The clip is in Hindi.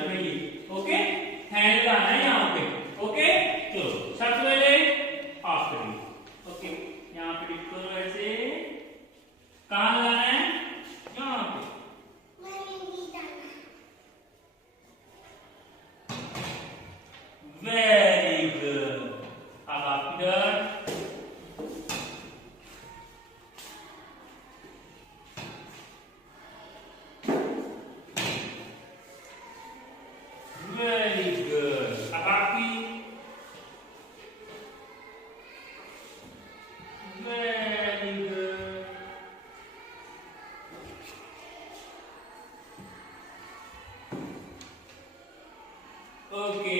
रखना ये। ओके, हैंड लगाना है यहाँ पे। ओके, चलो सबसे पहले ऑफ करिए। ओके, यहाँ पे टिक करो ऐसे। कहाँ लगाना है? यहाँ पे। Very good. अब आप इधर वेरी गुड। अब आपकी वेरी गुड। ओके,